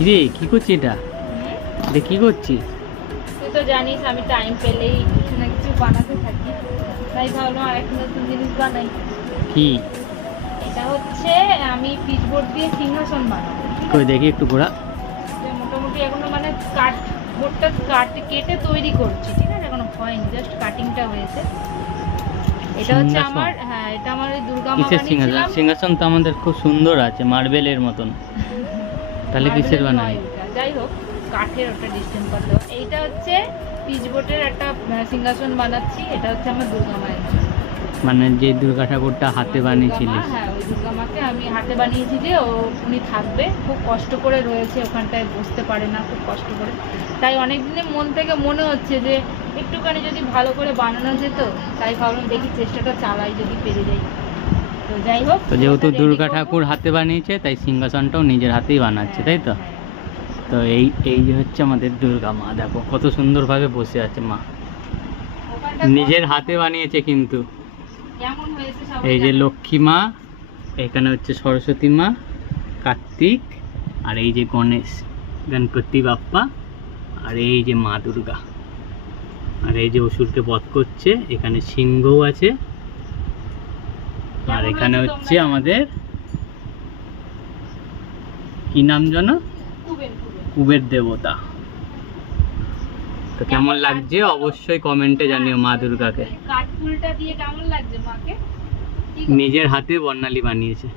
কিরে কি করছিস এটা? এটা কি করছিস? তুই তো জানিস আমি টাইম পেলেই কিছু না কিছু বানাতে থাকি, তাই ভাবলাম আর একটা নতুন জিনিস বানাই। কি? এটা হচ্ছে আমি পিচবোর্ড দিয়ে সিংহাসন বানাবো। কই দেখি একটু ঘোরা। মোটামুটি এখনো মানে বোর্ডটা কেটে তৈরি করছি, ঠিক আছে, এখনো হয়নি, জাস্ট কাটিংটা হয়েছে। এটা হচ্ছে সিংহাসন? আমার, হ্যাঁ এটা আমার ওই দুর্গা মা কিসের সিংহাসন? বানিয়েছিলাম। সিংহাসন তো আমাদের খুব সুন্দর আছে, মার্বেলের মতন। তাহলে কিসের মার্বেলের বানাই? নয় ওটা, যাই হোক কাঠের, ওটা ডিসটেম্পার দেওয়া। এইটা হচ্ছে পিচবোর্ডের একটা সিংহাসন বানাচ্ছি। এটা হচ্ছে আমার দুর্গা মায়ের জন্য। মানে যে দুর্গা ঠাকুরটা হাতে আমার বানিয়েছিলিস? দুর্গা মা, হ্যাঁ ওই দুর্গা মাকে আমি হাতে বানিয়েছি, যে উনি থাকবে, খুব কষ্ট করে রয়েছে ওখানটায়, বসতে পারে না, খুব কষ্ট করে। তাই অনেক দিনের মন থেকে মনে হচ্ছে যে একটুখানি যদি ভালো করে বানানো যেত, তাই ভাবলাম দেখি চেষ্টাটা চালাই, যদি পেরে যাই। তো যাই হোক, তো যেহেতু ওটা ready দুর্গা করবো। ঠাকুর হাতে বানিয়েছে, তাই সিংহাসনটাও নিজের হাতেই বানাচ্ছে, তাই তো? হ্যাঁ। তো এই এই যে হচ্ছে আমাদের দুর্গা মা, দেখো কত সুন্দরভাবে বসে আছে মা, ওখানটা নিজের হাতে বানিয়েছে কিন্তু। কেমন হয়েছে সবাই এই যে জানাবে। লক্ষ্মী মা, এখানে হচ্ছে সরস্বতী মা, কার্তিক, আর এই যে গণেশ, গণপতি বাপ্পা, আর এই যে মা দুর্গা, আর এই যে অসুরকে বধ করছে, এখানে সিংহও আছে, আর কেমন এখানে হয়েছে হচ্ছে তোমরা আমাদের কি নাম জানো? কুবের। কুবের দেবতা। তো কেমন লাগছে অবশ্যই কমেন্টে জানিও মা দুর্গাকে। কাঠফুলটা দিয়ে কেমন লাগছে মাকে? ঠিক নিজের হাতে বর্ণালী বানিয়েছে।